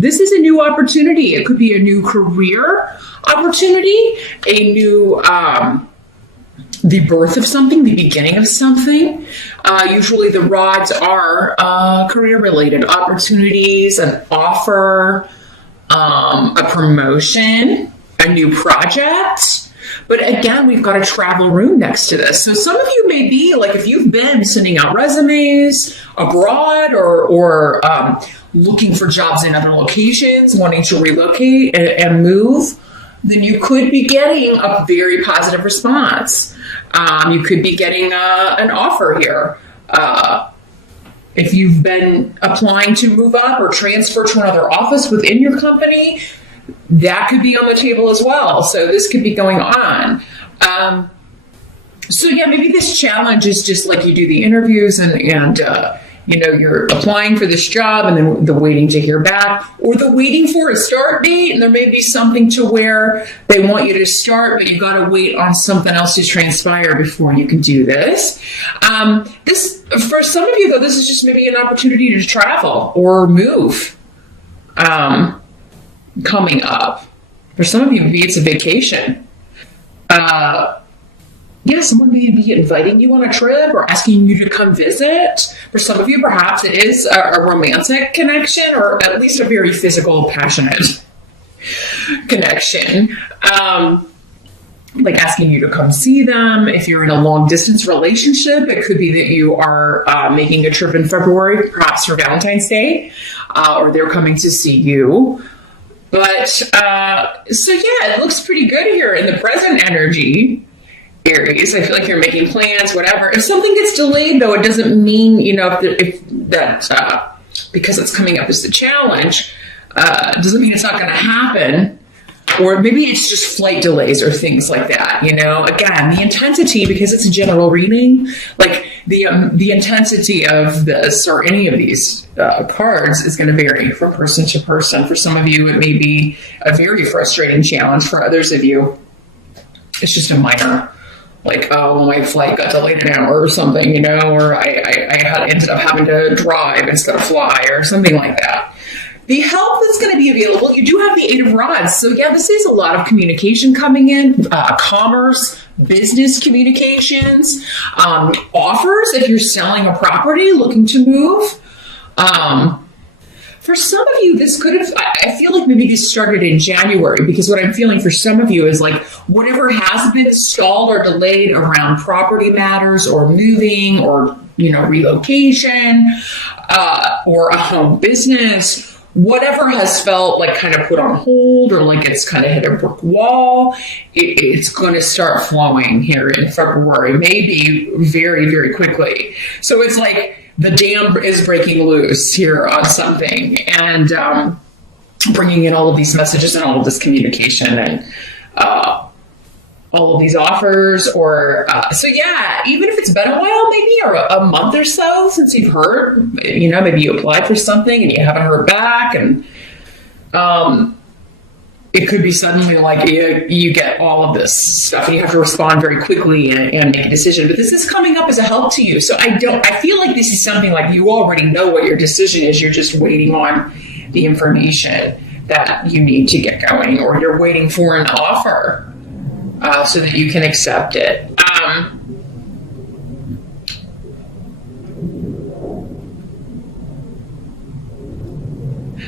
this is a new opportunity. It could be a new career opportunity, a new, the birth of something, the beginning of something. Usually the rods are career-related opportunities, an offer, a promotion, a new project. But again, we've got a travel room next to this. So some of you may be, like, if you've been sending out resumes abroad or looking for jobs in other locations, wanting to relocate and move, then you could be getting a very positive response. You could be getting an offer here. If you've been applying to move up or transfer to another office within your company, that could be on the table as well. So this could be going on. So yeah, maybe this challenge is just like you do the interviews and you're applying for this job and then the waiting to hear back, or the waiting for a start date. And there may be something to where they want you to start, but you've got to wait on something else to transpire before you can do this. This, for some of you though, this is just maybe an opportunity to travel or move. Coming up. For some of you, maybe it's a vacation. Someone may be inviting you on a trip or asking you to come visit. For some of you, perhaps it is a romantic connection, or at least a very physical, passionate connection. Like asking you to come see them. If you're in a long distance relationship, it could be that you are making a trip in February, perhaps for Valentine's Day, or they're coming to see you. But, it looks pretty good here in the present energy, Aries. I feel like you're making plans, whatever. If something gets delayed, though, it doesn't mean, because it's coming up as a challenge, doesn't mean it's not going to happen. Or maybe it's just flight delays or things like that, Again, the intensity, because it's a general reading, like the intensity of this or any of these cards is going to vary from person to person. For some of you, it may be a very frustrating challenge. For others of you, it's just a minor, like, oh, my flight got delayed an hour or something, or I ended up having to drive instead of fly or something like that. The help that's going to be available, you do have the Eight of Rods. So yeah, this is a lot of communication coming in, commerce, business communications, offers if you're selling a property, looking to move. For some of you, this could have, I feel like maybe this started in January, because what I'm feeling for some of you is like whatever has been stalled or delayed around property matters or moving or, relocation, or a home business, whatever has felt like kind of put on hold or like it's kind of hit a brick wall, it's going to start flowing here in February, maybe very, very quickly. So it's like the dam is breaking loose here on something and bringing in all of these messages and all of this communication and all of these offers or even if it's been a while, maybe, or a month or so since you've heard, maybe you applied for something and you haven't heard back, and it could be suddenly like you get all of this stuff and you have to respond very quickly and make a decision. But this is coming up as a help to you. So I feel like this is something like you already know what your decision is. You're just waiting on the information that you need to get going, or you're waiting for an offer so that you can accept it.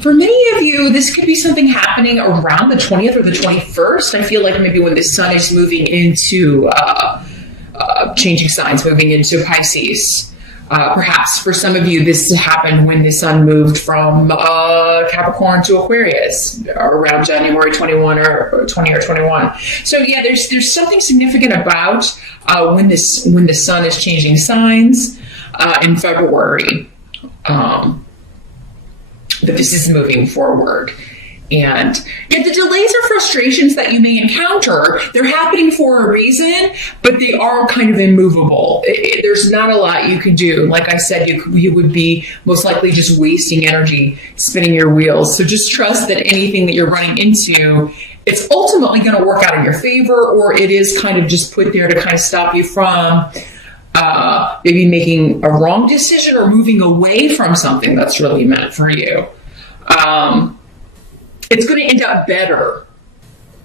For many of you, this could be something happening around the 20th or the 21st. I feel like maybe when the sun is moving into changing signs, moving into Pisces. Perhaps for some of you, this happened when the sun moved from Capricorn to Aquarius around January 21 or 20 or 21. So yeah, there's something significant about when the sun is changing signs in February. That this is moving forward. And the delays or frustrations that you may encounter, they're happening for a reason, but they are kind of immovable. There's not a lot you can do. Like I said, you would be most likely just wasting energy spinning your wheels. So just trust that anything that you're running into, it's ultimately going to work out in your favor, or it is kind of just put there to kind of stop you from maybe making a wrong decision or moving away from something that's really meant for you. it's going to end up better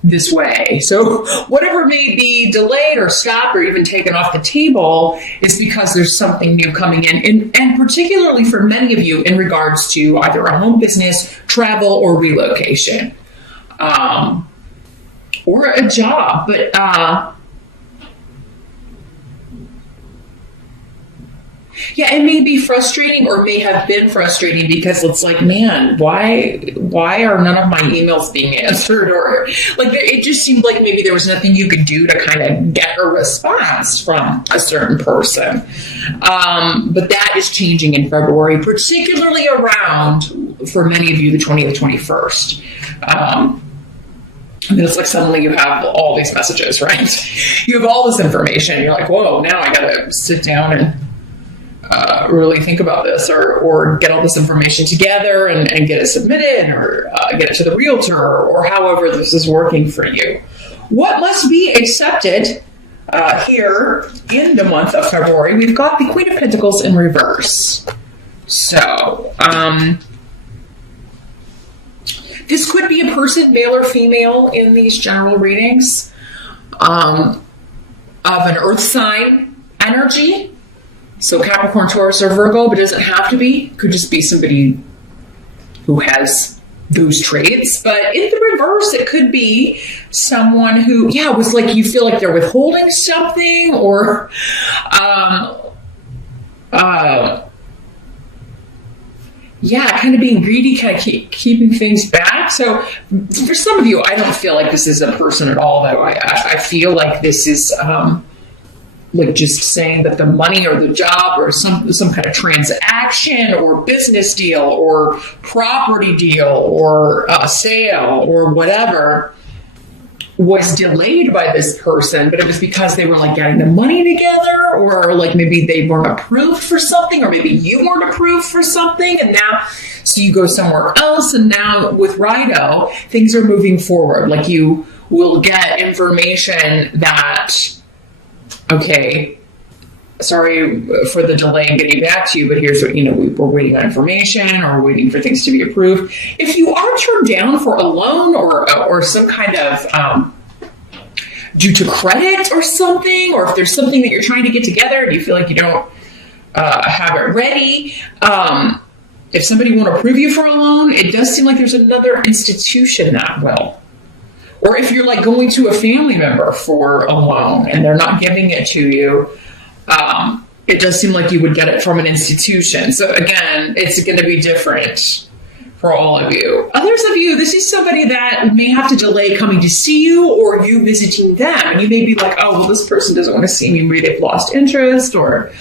this way. So whatever may be delayed or stopped or even taken off the table is because there's something new coming in, and particularly for many of you in regards to either a home business, travel, or relocation, or a job. But yeah, it may be frustrating, or may have been frustrating, because it's like, man, why are none of my emails being answered? Or like, it just seemed like maybe there was nothing you could do to kind of get a response from a certain person. But that is changing in February, particularly around, for many of you, the 20th, 21st. I mean, it's like suddenly you have all these messages, right? You have all this information. You're like, whoa, now I got to sit down and really think about this, or get all this information together and get it submitted, or get it to the realtor, or however this is working for you. What must be accepted here in the month of February? We've got the Queen of Pentacles in reverse. So this could be a person, male or female, in these general readings, of an earth sign energy. So Capricorn, Taurus, or Virgo, but it doesn't have to be. Could just be somebody who has those traits. But in the reverse, it could be someone who, was like, you feel like they're withholding something, or kind of being greedy, kind of keeping things back. So for some of you, I don't feel like this is a person at all, though. I feel like this is like just saying that the money or the job or some kind of transaction or business deal or property deal or sale or whatever was delayed by this person, but it was because they were like getting the money together, or like maybe they weren't approved for something, or maybe you weren't approved for something, and now so you go somewhere else, and now with Rido, things are moving forward. Like, you will get information that, okay, sorry for the delay in getting back to you, but here's what, we're waiting on information, or waiting for things to be approved. If you are turned down for a loan or some kind of due to credit or something, or if there's something that you're trying to get together and you feel like you don't have it ready, if somebody won't approve you for a loan, it does seem like there's another institution that will. Or if you're like going to a family member for a loan and they're not giving it to you, it does seem like you would get it from an institution. So again, it's going to be different for all of you. Others of you, this is somebody that may have to delay coming to see you, or you visiting them. And you may be like, oh, well, this person doesn't want to see me. Maybe they've lost interest, or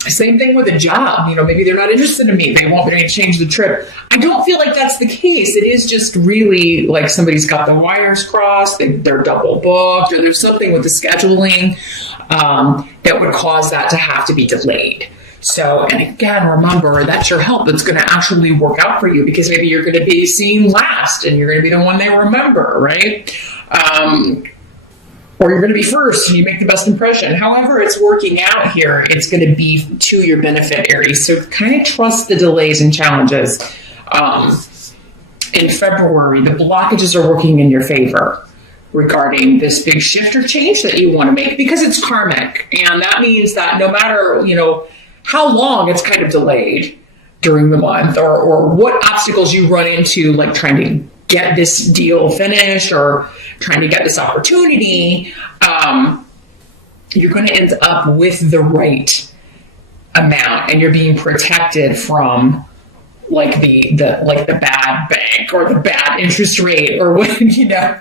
same thing with a job. Maybe they're not interested in me. They want me to change the trip. I don't feel like that's the case. It is just really like somebody's got the wires crossed, they're double booked, or there's something with the scheduling that would cause that to have to be delayed. So, and again, remember, that's your help that's going to actually work out for you, because maybe you're going to be seen last and you're going to be the one they remember, right? Or you're going to be first and you make the best impression. However it's working out here, it's going to be to your benefit, Aries. So kind of trust the delays and challenges. In February, the blockages are working in your favor regarding this big shift or change that you want to make, because it's karmic. And that means that no matter, how long it's kind of delayed during the month, or what obstacles you run into, like trying to get this deal finished or trying to get this opportunity, you're going to end up with the right amount, and you're being protected from like the bad bank or the bad interest rate, or what, the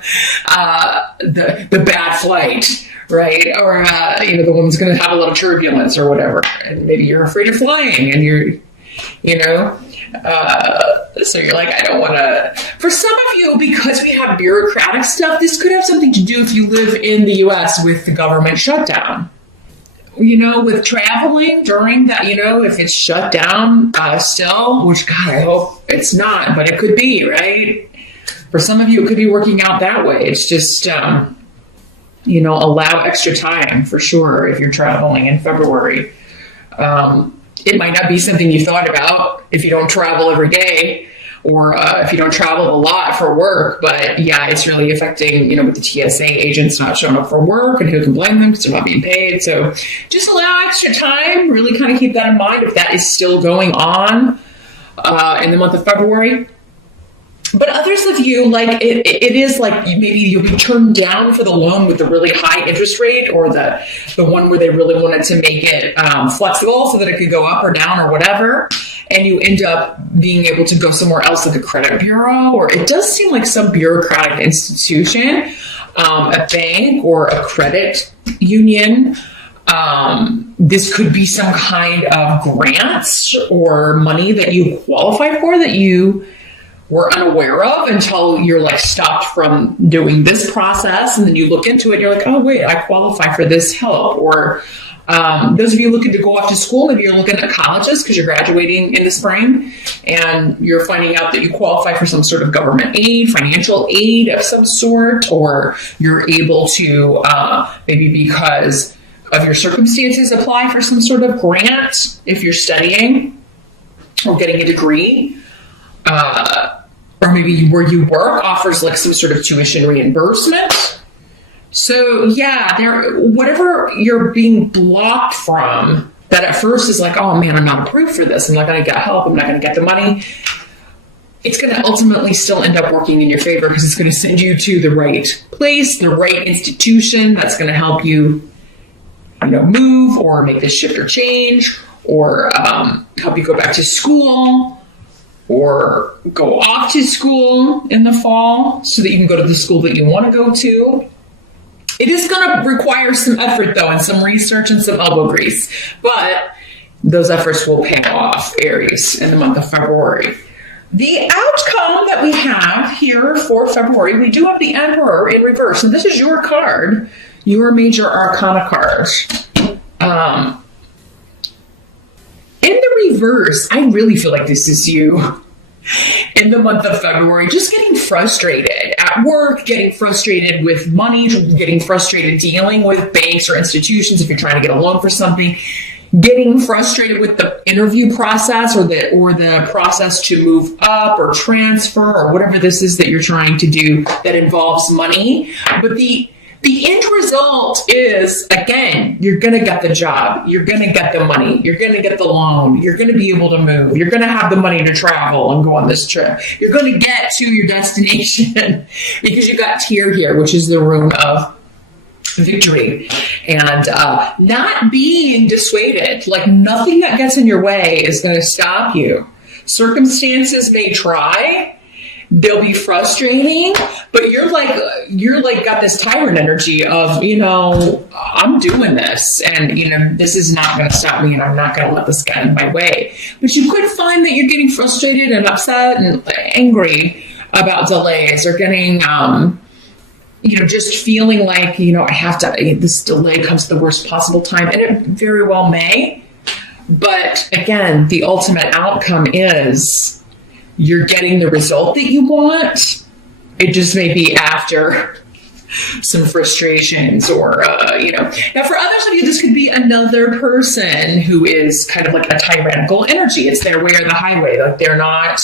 bad flight, right? Or the one's going to have a little turbulence or whatever, and maybe you're afraid of flying, and so you're like, I don't want to. For some of you, because we have bureaucratic stuff, this could have something to do if you live in the U.S. with the government shutdown. With traveling during that, if it's shut down still, which, God, I hope it's not, but it could be, right? For some of you, it could be working out that way. It's just, allow extra time for sure if you're traveling in February. It might not be something you thought about if you don't travel every day, or if you don't travel a lot for work. But yeah, it's really affecting, with the TSA agents not showing up for work, and who can blame them because they're not being paid. So just allow extra time. Really kind of keep that in mind if that is still going on in the month of February. But others of you, like it is like maybe you'll be turned down for the loan with the really high interest rate, or the one where they really wanted to make it flexible so that it could go up or down or whatever. And you end up being able to go somewhere else, like a credit bureau, or it does seem like some bureaucratic institution, a bank or a credit union. This could be some kind of grants or money that you qualify for that you were unaware of until you're like stopped from doing this process. And then you look into it and you're like, oh wait, I qualify for this help. Or those of you looking to go off to school, maybe you're looking at colleges because you're graduating in the spring and you're finding out that you qualify for some sort of government aid, financial aid of some sort, or you're able to maybe because of your circumstances apply for some sort of grant if you're studying or getting a degree. Or maybe where you work offers like some sort of tuition reimbursement. So yeah, whatever you're being blocked from, that at first is like, oh man, I'm not approved for this. I'm not going to get help. I'm not going to get the money. It's going to ultimately still end up working in your favor because it's going to send you to the right place, the right institution that's going to help you, move or make this shift or change, or help you go back to school, or go off to school in the fall so that you can go to the school that you want to go to. It is going to require some effort, though, and some research and some elbow grease. But those efforts will pay off, Aries, in the month of February. The outcome that we have here for February, we do have the Emperor in reverse. And this is your card, your major arcana card. In the reverse, I really feel like this is you in the month of February, just getting frustrated at work, getting frustrated with money, getting frustrated dealing with banks or institutions if you're trying to get a loan for something, getting frustrated with the interview process or the process to move up or transfer or whatever this is that you're trying to do that involves money. But the end result is, again, you're going to get the job. You're going to get the money. You're going to get the loan. You're going to be able to move. You're going to have the money to travel and go on this trip. You're going to get to your destination because you got Tyr here, which is the rune of victory. And not being dissuaded, like nothing that gets in your way is going to stop you. Circumstances may try. They'll be frustrating, but you're like got this tyrant energy of, I'm doing this and, this is not going to stop me and I'm not going to let this get in my way. But you could find that you're getting frustrated and upset and angry about delays or getting, just feeling like, I have to, this delay comes at the worst possible time, and it very well may. But again, the ultimate outcome is you're getting the result that you want. It just may be after some frustrations or, Now, for others of you, this could be another person who is kind of like a tyrannical energy. It's their way or the highway. Like they're not,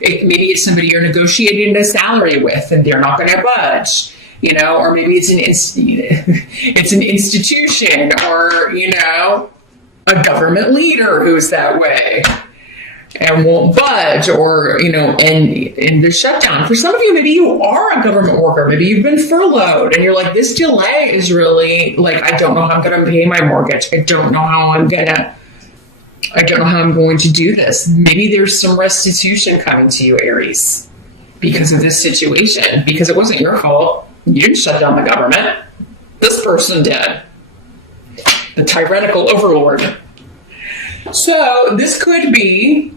maybe it's somebody you're negotiating a salary with and they're not going to budge, or maybe it's an institution or, a government leader who's that way and won't budge, or, and the shutdown. For some of you, maybe you are a government worker. Maybe you've been furloughed and you're like, this delay is really like, I don't know how I'm going to pay my mortgage. I don't know how I'm going to do this. Maybe there's some restitution coming to you, Aries, because of this situation, because it wasn't your fault. You didn't shut down the government. This person did. The tyrannical overlord. So this could be,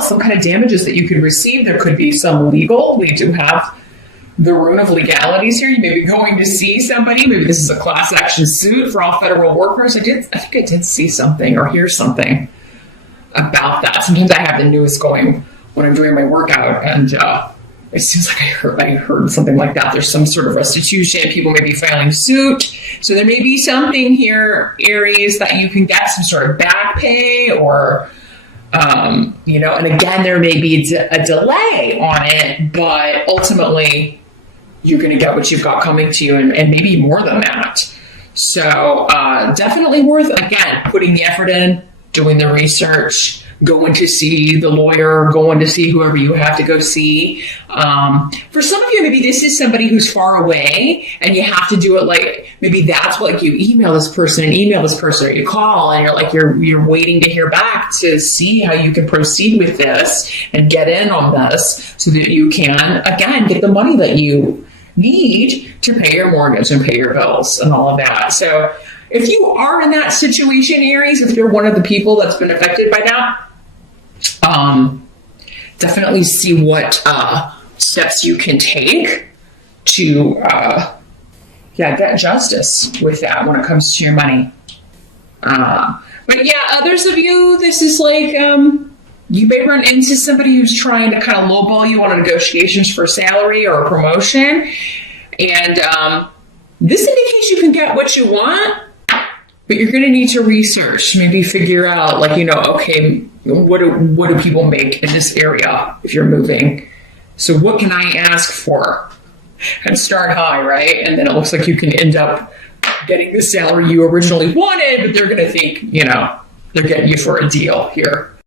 some kind of damages that you could receive. There could be some legal. We do have the rune of legalities here. You may be going to see somebody. Maybe this is a class action suit for all federal workers. I think I did see something or hear something about that. Sometimes I have the news going when I'm doing my workout, and it seems like I heard something like that. There's some sort of restitution. People may be filing suit. So there may be something here, Aries, that you can get some sort of back pay or And again, there may be a delay on it, but ultimately you're going to get what you've got coming to you, and maybe more than that. So definitely worth, again, putting the effort in, doing the research, going to see the lawyer, going to see whoever you have to go see. For some of you, maybe this is somebody who's far away and you have to do it maybe that's what you email this person and email this person, or you call and you're waiting to hear back to see how you can proceed with this and get in on this so that you can, again, get the money that you need to pay your mortgage and pay your bills and all of that. So if you are in that situation, Aries, if you're one of the people that's been affected by that, definitely see what steps you can take to get justice with that when it comes to your money. But yeah, others of you, this is you may run into somebody who's trying to kind of lowball you on negotiations for salary or a promotion. And this indicates you can get what you want, but you're going to need to research, maybe figure out, okay, what do people make in this area if you're moving? So what can I ask for? And start high, right? And then it looks like you can end up getting the salary you originally wanted, but they're going to think, they're getting you for a deal here.